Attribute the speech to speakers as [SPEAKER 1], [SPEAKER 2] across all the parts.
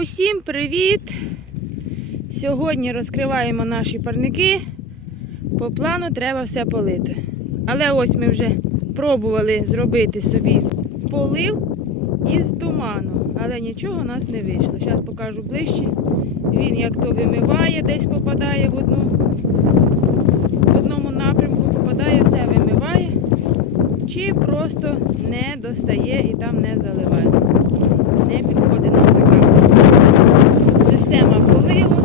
[SPEAKER 1] Усім привіт! Сьогодні розкриваємо наші парники. По плану треба все полити. Але ось ми вже пробували зробити собі полив із туману, але нічого у нас не вийшло. Зараз покажу ближче. Він як то вимиває, десь попадає в одну в одному напрямку, попадає, все вимиває, чи просто не достає і там не заливає. Не підходить нам система поливу.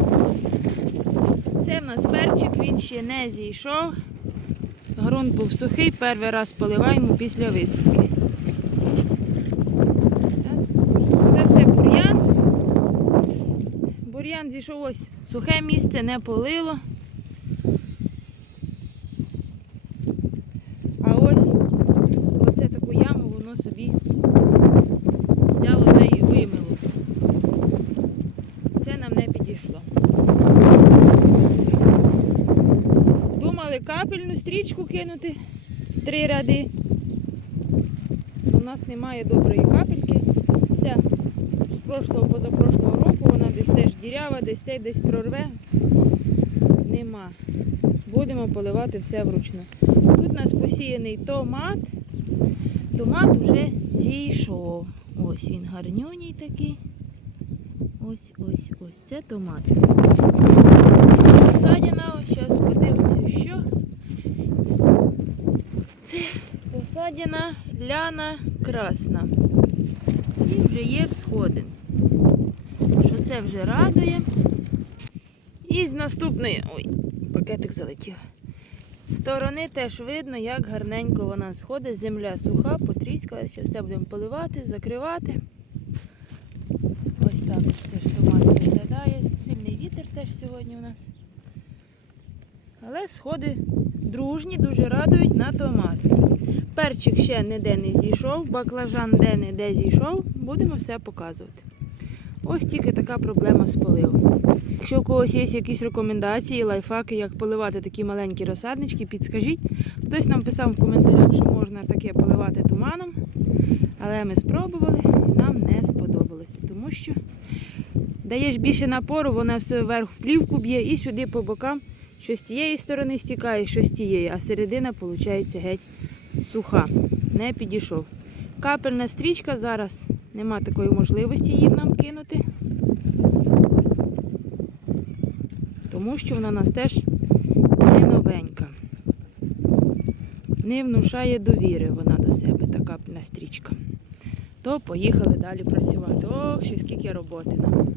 [SPEAKER 1] Це в нас перчик, він ще не зійшов. Грунт був сухий, перший раз поливаємо після висадки. Це все бур'ян. Бур'ян зійшов ось сухе місце, не полило. А ось оце таку яму воно собі взяло та й вимило. Це нам не підійшло. Думали капельну кинути в три ряди. У нас немає доброї капельки. Ця з прошлого позапрошлого року вона десь теж дірява, десь цей десь прорве. Нема. Будемо поливати все вручну. Тут у нас посіяний томат. Томат вже зійшов. Ось він гарнюній такий. Ось, ось, ось. Це томат. Посадіна, ось зараз подивимося, що. Це посадіна ляна красна. І вже є всходи. Що це вже радує. І з наступної. Ой, пакетик залетів. Сторони теж видно, як гарненько вона сходить. Земля суха, потріскалася, все будемо поливати, закривати. Ось так теж томат виглядає. Сильний вітер теж сьогодні у нас. Але сходи дружні, дуже радують на томат. Перчик ще ніде не зійшов, баклажан де не де зійшов, будемо все показувати. Ось тільки така проблема з поливом. Якщо у когось є якісь рекомендації, лайфхаки, як поливати такі маленькі розсаднички, підскажіть. Хтось нам писав в коментарях, що можна таке поливати туманом, але ми спробували і нам не сподобалося, тому що даєш більше напору, вона все вверх в плівку б'є і сюди по бокам, що з тієї сторони стікає, що з тієї, а середина виходить геть суха. Не підійшов. Капельна стрічка зараз нема такої можливості їм нам кинути. Тому що вона у нас теж не новенька. Не внушає довіри вона до себе, та капельна стрічка. То поїхали далі працювати. Ох, ще скільки роботи нам.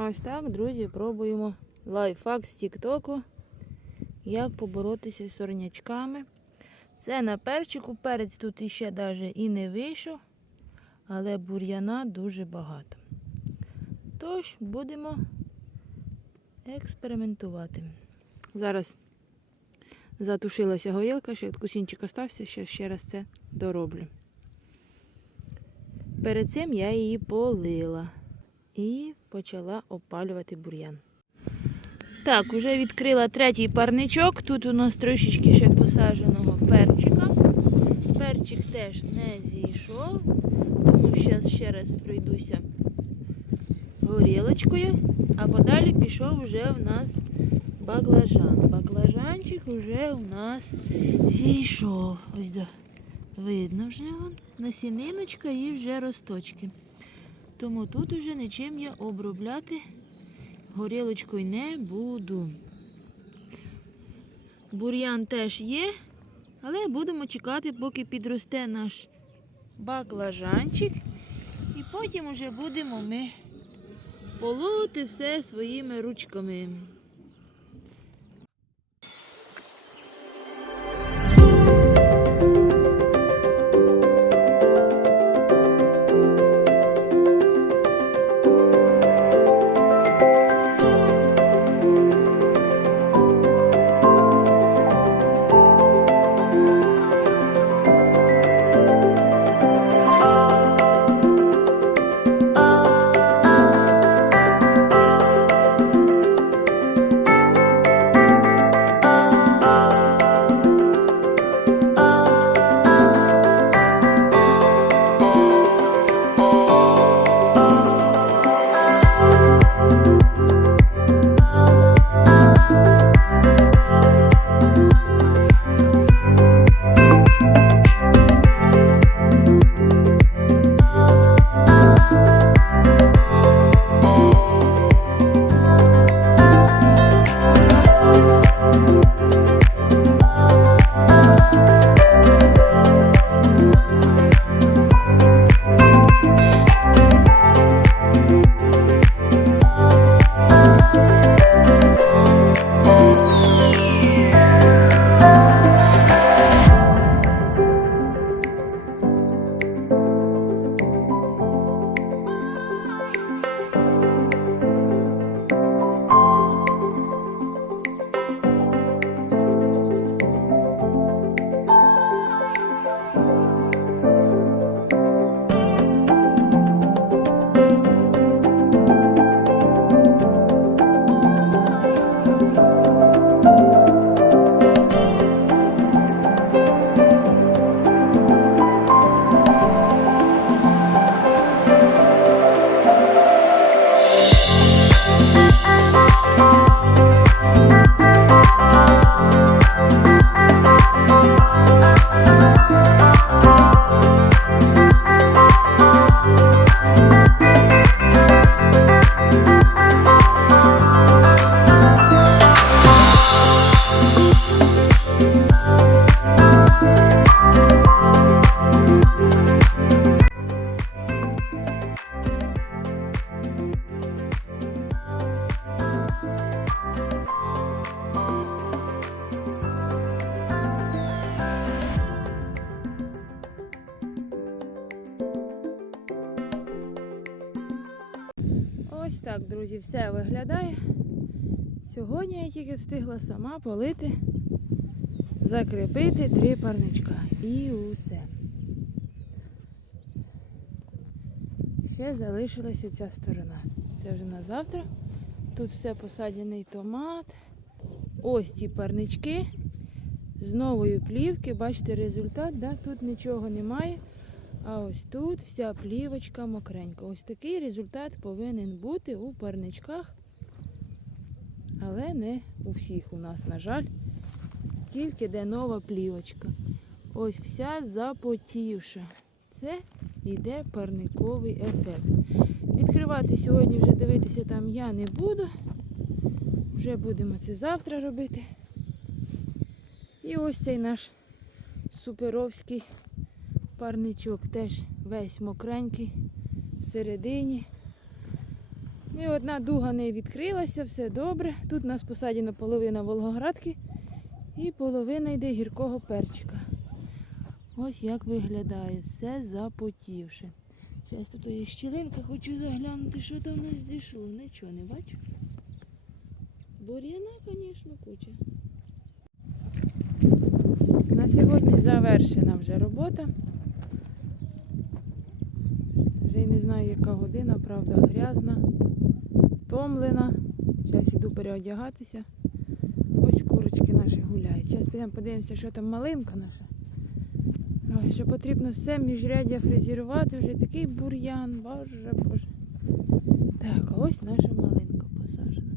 [SPEAKER 1] Ось так, друзі, пробуємо лайфхак з Тіктоку. Як поборотися з сорнячками. Це на перчику. Перець тут іще навіть і не вийшов, але бур'яна дуже багато. Тож будемо експериментувати. Зараз затушилася горілка, ще кусінчик остався, ще, ще раз це дороблю. Перед цим я її полила і почала опалювати бур'ян. Так, вже відкрила третій парничок. Тут у нас трошечки ще посадженого перчика. Перчик теж не зійшов, тому зараз ще раз пройдуся горілочкою, а подалі пішов вже в нас баклажан. Баклажанчик вже у нас зійшов. Ось да. Видно вже насіниночка і вже росточки. Тому тут уже нічим я обробляти горілочкою не буду. Бур'ян теж є, але будемо чекати, поки підросте наш баклажанчик. І потім уже будемо ми полоти все своїми ручками. Так, друзі, все виглядає. Сьогодні я тільки встигла сама полити, закріпити три парничка. І усе. Ще залишилася ця сторона. Це вже на завтра. Тут все посаджений томат. Ось ці парнички з нової плівки. Бачите результат, да? тут нічого немає. А ось тут вся плівочка мокренька. Ось такий результат повинен бути у парничках. Але не у всіх у нас, на жаль. Тільки де нова плівочка. Ось вся запотівша. Це йде парниковий ефект. Відкривати сьогодні вже дивитися там я не буду. Вже будемо це завтра робити. І ось цей наш суперовський парничок теж весь мокренький всередині. І одна дуга не відкрилася, все добре. Тут у нас посаджена половина волгоградки і половина йде гіркого перчика. Ось як виглядає, все запотівши. Зараз тут є щілинка, хочу заглянути, що там у нас зійшло. Нічого не бачу. Бур'яна, звісно, куча. На сьогодні завершена вже робота. Вже не знаю, яка година, правда, грязна, втомлена. Зараз іду переодягатися. Ось курочки наші гуляють. Зараз підемо подивимося, що там малинка наша. Ой, що потрібно все міжряддя фрезерувати, вже такий бур'ян, боже боже. Так, а ось наша малинка посаджена.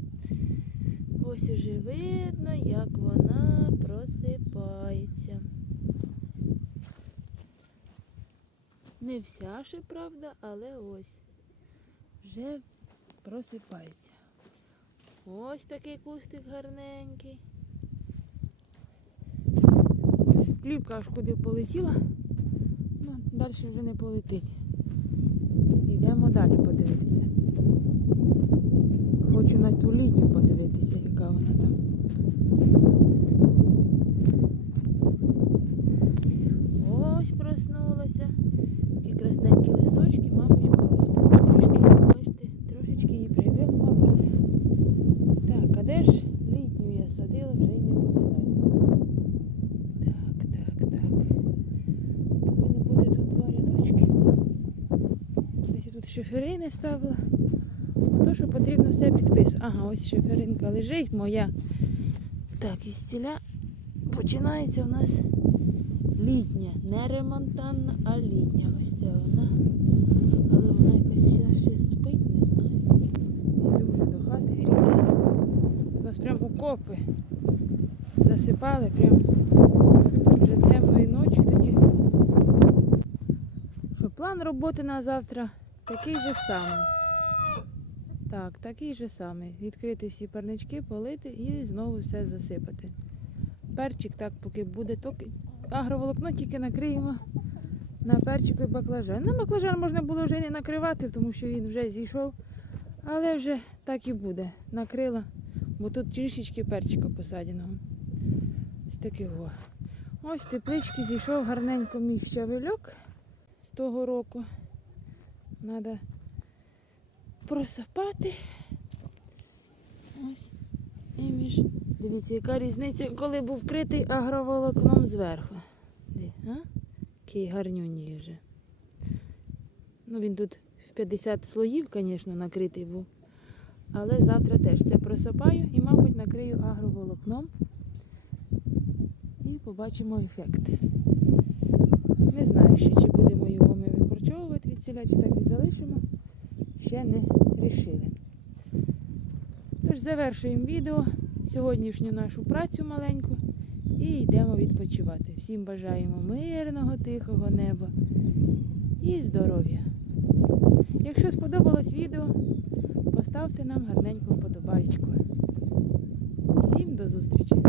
[SPEAKER 1] Ось уже видно, як вона просипається. Не вся ще, правда, але ось вже просипається. Ось такий кустик гарненький. Ось плівка аж куди полетіла. Ну, далі вже не полетить. Йдемо далі подивитися. Хочу на ту літню подивитися, яка вона там. Ось проснулася. Такі красненькі листочки, мабуть, мороз був трішки. Бачите, трошечки її привив мороз. Так, а де ж літню я садила, вже й не пам'ятаю. Так, так, так. Повинно бути тут два рядочки. Тут шиферини ставила. То, що потрібно все підписувати. Ага, ось шиферинка лежить моя. Так, із ціля починається у нас літня. Не ремонтанна, а літня. Ось ця вона. Але вона якась ще, ще спить, не знаю. Йду вже до хати грітися. У нас прям окопи засипали, прям вже темної ночі тоді. План роботи на завтра такий же самий. Так, такий же самий. Відкрити всі парнички, полити і знову все засипати. Перчик так поки буде, токи агроволокно тільки накриємо на перчику і баклажан. На баклажан можна було вже не накривати, тому що він вже зійшов. Але вже так і буде. Накрила, бо тут трішечки перчика посаденого. Ось такий о. Ось теплички зійшов гарненько мій щавельок з того року. Треба просапати. Ось. І між. Дивіться, яка різниця, коли був вкритий агроволокном зверху. Де, а? Який гарнюній вже. Ну, він тут в 50 слоїв, звісно, накритий був. Але завтра теж це просапаю і, мабуть, накрию агроволокном. І побачимо ефект. Не знаю ще, чи будемо його ми викорчовувати від чи так і залишимо. Ще не рішили. Тож завершуємо відео, сьогоднішню нашу працю маленьку і йдемо відпочивати. Всім бажаємо мирного, тихого неба і здоров'я. Якщо сподобалось відео, поставте нам гарненьку вподобайку. Всім до зустрічі!